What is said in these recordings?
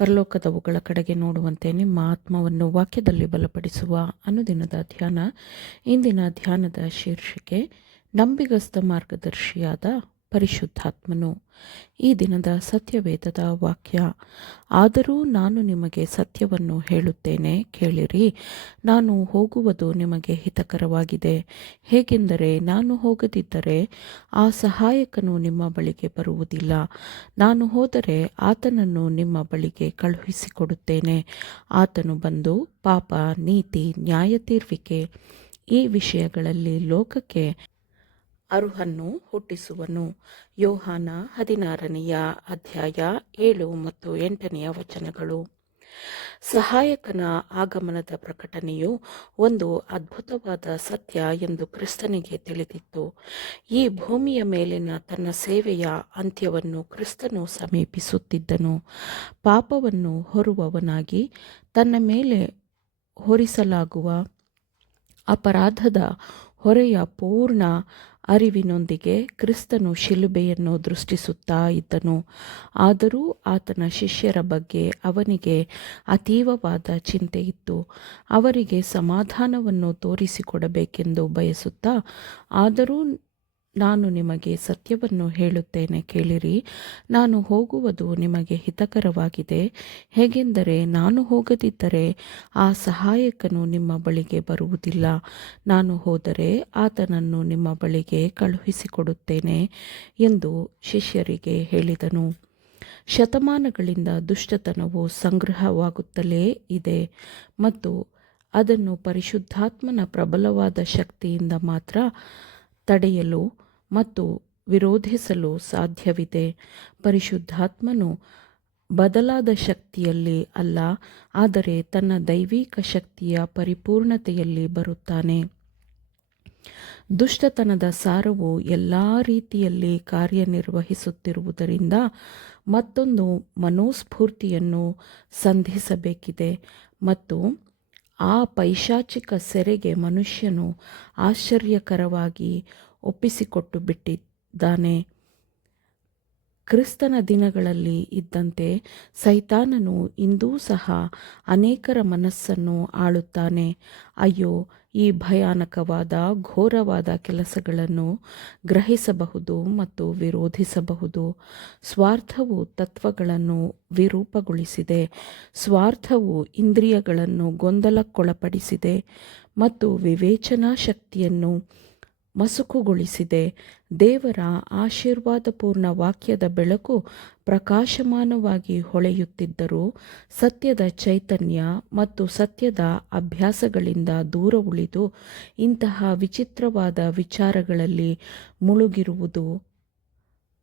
ಪರಲೋಕದವುಗಳ ಕಡೆಗೆ ನೋಡುವಂತೆ ನಿಮ್ಮ ಆತ್ಮವನ್ನು ವಾಕ್ಯದಲ್ಲಿ ಬಲಪಡಿಸುವ ಅನುದಿನದ ಧ್ಯಾನ. ಇಂದಿನ ಧ್ಯಾನದ ಶೀರ್ಷಿಕೆ ನಂಬಿಗಸ್ತ ಮಾರ್ಗದರ್ಶಿಯಾದ ಪರಿಶುದ್ಧಾತ್ಮನು. ಈ ದಿನದ ಸತ್ಯವೇದದ ವಾಕ್ಯ: ಆದರೂ ನಾನು ನಿಮಗೆ ಸತ್ಯವನ್ನು ಹೇಳುತ್ತೇನೆ, ಕೇಳಿರಿ. ನಾನು ಹೋಗುವುದು ನಿಮಗೆ ಹಿತಕರವಾಗಿದೆ. ಹೇಗೆಂದರೆ, ನಾನು ಹೋಗದಿದ್ದರೆ ಆ ಸಹಾಯಕನು ನಿಮ್ಮ ಬಳಿಗೆ ಬರುವುದಿಲ್ಲ. ನಾನು ಹೋದರೆ ಆತನನ್ನು ನಿಮ್ಮ ಬಳಿಗೆ ಕಳುಹಿಸಿಕೊಡುತ್ತೇನೆ. ಆತನು ಬಂದು ಪಾಪ, ನೀತಿ, ನ್ಯಾಯ ತೀರ್ವಿಕೆ ಈ ವಿಷಯಗಳಲ್ಲಿ ಲೋಕಕ್ಕೆ ಅರುಹನ್ನು ಹುಟ್ಟಿಸುವನು. ಯೋಹಾನ 16ನೇ ಅಧ್ಯಾಯ 7 ಮತ್ತು 8ನೇ ವಚನಗಳು. ಸಹಾಯಕನ ಆಗಮನದ ಪ್ರಕಟಣೆಯು ಒಂದು ಅದ್ಭುತವಾದ ಸತ್ಯ ಎಂದು ಕ್ರಿಸ್ತನಿಗೆ ತಿಳಿದಿತ್ತು. ಈ ಭೂಮಿಯ ಮೇಲಿನ ತನ್ನ ಸೇವೆಯ ಅಂತ್ಯವನ್ನು ಕ್ರಿಸ್ತನು ಸಮೀಪಿಸುತ್ತಿದ್ದನು. ಪಾಪವನ್ನು ಹೊರುವವನಾಗಿ ತನ್ನ ಮೇಲೆ ಹೊರಿಸಲಾಗುವ ಅಪರಾಧದ ಹೊರೆಯ ಪೂರ್ಣ ಅರಿವಿನೊಂದಿಗೆ ಕ್ರಿಸ್ತನು ಶಿಲುಬೆಯನ್ನು ದೃಷ್ಟಿಸುತ್ತಾ ಇದ್ದನು. ಆದರೂ ಆತನ ಶಿಷ್ಯರ ಬಗ್ಗೆ ಅವನಿಗೆ ಅತೀವವಾದ ಚಿಂತೆಯಿತ್ತು. ಅವರಿಗೆ ಸಮಾಧಾನವನ್ನು ತೋರಿಸಿಕೊಡಬೇಕೆಂದು ಬಯಸುತ್ತಾ, ಆದರೂ ನಾನು ನಿಮಗೆ ಸತ್ಯವನ್ನು ಹೇಳುತ್ತೇನೆ, ಕೇಳಿರಿ. ನಾನು ಹೋಗುವುದು ನಿಮಗೆ ಹಿತಕರವಾಗಿದೆ. ಹೇಗೆಂದರೆ, ನಾನು ಹೋಗದಿದ್ದರೆ ಆ ಸಹಾಯಕನು ನಿಮ್ಮ ಬಳಿಗೆ ಬರುವುದಿಲ್ಲ. ನಾನು ಹೋದರೆ ಆತನನ್ನು ನಿಮ್ಮ ಬಳಿಗೆ ಕಳುಹಿಸಿಕೊಡುತ್ತೇನೆ ಎಂದು ಶಿಷ್ಯರಿಗೆ ಹೇಳಿದನು. ಶತಮಾನಗಳಿಂದ ದುಷ್ಟತನವು ಸಂಗ್ರಹವಾಗುತ್ತಲೇ ಇದೆ ಮತ್ತು ಅದನ್ನು ಪರಿಶುದ್ಧಾತ್ಮನ ಪ್ರಬಲವಾದ ಶಕ್ತಿಯಿಂದ ಮಾತ್ರ ತಡೆಯಲು ಮತ್ತು ವಿರೋಧಿಸಲು ಸಾಧ್ಯವಿದೆ. ಪರಿಶುದ್ಧಾತ್ಮನು ಬದಲಾದ ಶಕ್ತಿಯಲ್ಲಿ ಅಲ್ಲ, ಆದರೆ ತನ್ನ ದೈವಿಕ ಶಕ್ತಿಯ ಪರಿಪೂರ್ಣತೆಯಲ್ಲಿ ಬರುತ್ತಾನೆ. ದುಷ್ಟತನದ ಸಾರವು ಎಲ್ಲ ರೀತಿಯಲ್ಲಿ ಕಾರ್ಯನಿರ್ವಹಿಸುತ್ತಿರುವುದರಿಂದ ಮತ್ತೊಂದು ಮನೋಸ್ಫೂರ್ತಿಯನ್ನು ಸಂಧಿಸಬೇಕಿದೆ ಮತ್ತು ಆ ಪೈಶಾಚಿಕ ಸೆರೆಗೆ ಮನುಷ್ಯನು ಆಶ್ಚರ್ಯಕರವಾಗಿ ಒಪ್ಪಿಸಿಕೊಟ್ಟು ಬಿಟ್ಟಿದ್ದಾನೆ. ಕ್ರಿಸ್ತನ ದಿನಗಳಲ್ಲಿ ಇದ್ದಂತೆ ಸೈತಾನನು ಇಂದೂ ಸಹ ಅನೇಕರ ಮನಸ್ಸನ್ನು ಆಳುತ್ತಾನೆ. ಅಯ್ಯೋ, ಈ ಭಯಾನಕವಾದ ಘೋರವಾದ ಕೆಲಸಗಳನ್ನು ಗ್ರಹಿಸಬಹುದು ಮತ್ತು ವಿರೋಧಿಸಬಹುದು. ಸ್ವಾರ್ಥವು ತತ್ವಗಳನ್ನು ವಿರೂಪಗೊಳಿಸಿದೆ. ಸ್ವಾರ್ಥವು ಇಂದ್ರಿಯಗಳನ್ನು ಗೊಂದಲಕ್ಕೊಳಪಡಿಸಿದೆ ಮತ್ತು ವಿವೇಚನಾ ಶಕ್ತಿಯನ್ನು ಮಸುಕುಗೊಳಿಸಿದೆ. ದೇವರ ಆಶೀರ್ವಾದಪೂರ್ಣ ವಾಕ್ಯದ ಬೆಳಕು ಪ್ರಕಾಶಮಾನವಾಗಿ ಹೊಳೆಯುತ್ತಿದ್ದರೂ ಸತ್ಯದ ಚೈತನ್ಯ ಮತ್ತು ಸತ್ಯದ ಅಭ್ಯಾಸಗಳಿಂದ ದೂರ ಉಳಿದು ಇಂತಹ ವಿಚಿತ್ರವಾದ ವಿಚಾರಗಳಲ್ಲಿ ಮುಳುಗಿರುವುದು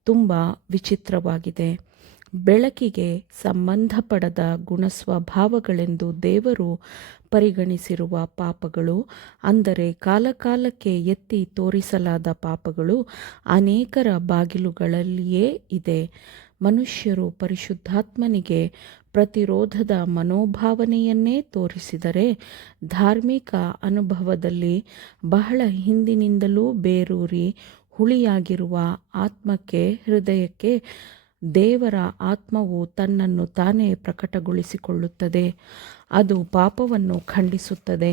ತುಂಬ ವಿಚಿತ್ರವಾಗಿದೆ. ಬೆಳಕಿಗೆ ಸಂಬಂಧಪಡದ ಗುಣಸ್ವಭಾವಗಳೆಂದು ದೇವರು ಪರಿಗಣಿಸಿರುವ ಪಾಪಗಳು, ಅಂದರೆ ಕಾಲಕಾಲಕ್ಕೆ ಎತ್ತಿ ತೋರಿಸಲಾದ ಪಾಪಗಳು, ಅನೇಕರ ಬಾಗಿಲುಗಳಲ್ಲಿಯೇ ಇದೆ. ಮನುಷ್ಯರು ಪರಿಶುದ್ಧಾತ್ಮನಿಗೆ ಪ್ರತಿರೋಧದ ಮನೋಭಾವನೆಯನ್ನೇ ತೋರಿಸಿದರೆ, ಧಾರ್ಮಿಕ ಅನುಭವದಲ್ಲಿ ಬಹಳ ಹಿಂದಿನಿಂದಲೂ ಬೇರೂರಿ ಹುಳಿಯಾಗಿರುವ ಆತ್ಮಕ್ಕೆ, ಹೃದಯಕ್ಕೆ ದೇವರ ಆತ್ಮವು ತನ್ನನ್ನು ತಾನೇ ಪ್ರಕಟಗೊಳಿಸಿಕೊಳ್ಳುತ್ತದೆ. ಅದು ಪಾಪವನ್ನು ಖಂಡಿಸುತ್ತದೆ.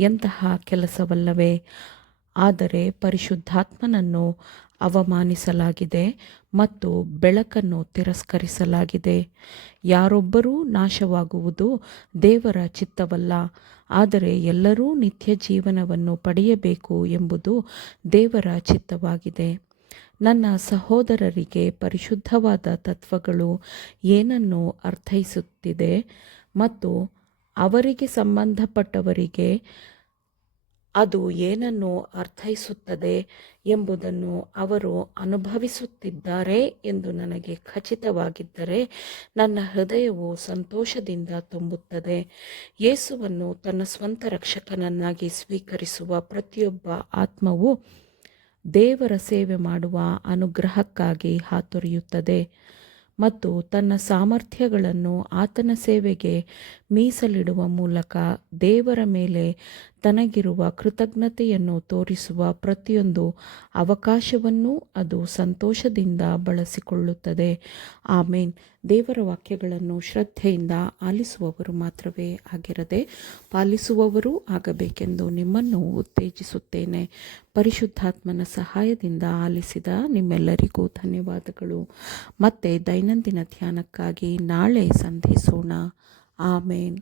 ಎಂತಹ ಕೆಲಸವಲ್ಲವೇ? ಆದರೆ ಪರಿಶುದ್ಧಾತ್ಮನನ್ನು ಅವಮಾನಿಸಲಾಗಿದೆ ಮತ್ತು ಬೆಳಕನ್ನು ತಿರಸ್ಕರಿಸಲಾಗಿದೆ. ಯಾರೊಬ್ಬರೂ ನಾಶವಾಗುವುದು ದೇವರ ಚಿತ್ತವಲ್ಲ, ಆದರೆ ಎಲ್ಲರೂ ನಿತ್ಯ ಜೀವನವನ್ನು ಪಡೆಯಬೇಕು ಎಂಬುದು ದೇವರ ಚಿತ್ತವಾಗಿದೆ. ನನ್ನ ಸಹೋದರರಿಗೆ ಪರಿಶುದ್ಧವಾದ ತತ್ವಗಳು ಏನನ್ನು ಅರ್ಥೈಸುತ್ತಿದೆ ಮತ್ತು ಅವರಿಗೆ ಸಂಬಂಧಪಟ್ಟವರಿಗೆ ಅದು ಏನನ್ನು ಅರ್ಥೈಸುತ್ತದೆ ಎಂಬುದನ್ನು ಅವರು ಅನುಭವಿಸುತ್ತಿದ್ದಾರೆ ಎಂದು ನನಗೆ ಖಚಿತವಾಗಿದ್ದರೆ ನನ್ನ ಹೃದಯವು ಸಂತೋಷದಿಂದ ತುಂಬುತ್ತದೆ. ಯೇಸುವನ್ನು ತನ್ನ ಸ್ವಂತ ರಕ್ಷಕನನ್ನಾಗಿ ಸ್ವೀಕರಿಸುವ ಪ್ರತಿಯೊಬ್ಬ ಆತ್ಮವು ದೇವರ ಸೇವೆ ಮಾಡುವ ಅನುಗ್ರಹಕ್ಕಾಗಿ ಹಾತೊರೆಯುತ್ತದೆ ಮತ್ತು ತನ್ನ ಸಾಮರ್ಥ್ಯಗಳನ್ನು ಆತನ ಸೇವೆಗೆ ಮೀಸಲಿಡುವ ಮೂಲಕ ದೇವರ ಮೇಲೆ ತನಗಿರುವ ಕೃತಜ್ಞತೆಯನ್ನು ತೋರಿಸುವ ಪ್ರತಿಯೊಂದು ಅವಕಾಶವನ್ನೂ ಅದು ಸಂತೋಷದಿಂದ ಬಳಸಿಕೊಳ್ಳುತ್ತದೆ. ಆಮೇನ್. ದೇವರ ವಾಕ್ಯಗಳನ್ನು ಶ್ರದ್ಧೆಯಿಂದ ಆಲಿಸುವವರು ಮಾತ್ರವೇ ಆಗಿರದೆ ಪಾಲಿಸುವವರೂ ಆಗಬೇಕೆಂದು ನಿಮ್ಮನ್ನು ಉತ್ತೇಜಿಸುತ್ತೇನೆ. ಪರಿಶುದ್ಧಾತ್ಮನ ಸಹಾಯದಿಂದ ಆಲಿಸಿದ ನಿಮ್ಮೆಲ್ಲರಿಗೂ ಧನ್ಯವಾದಗಳು. ಮತ್ತೆ ದೈನಂದಿನ ಧ್ಯಾನಕ್ಕಾಗಿ ನಾಳೆ ಸಂಧಿಸೋಣ. ಆಮೇನ್.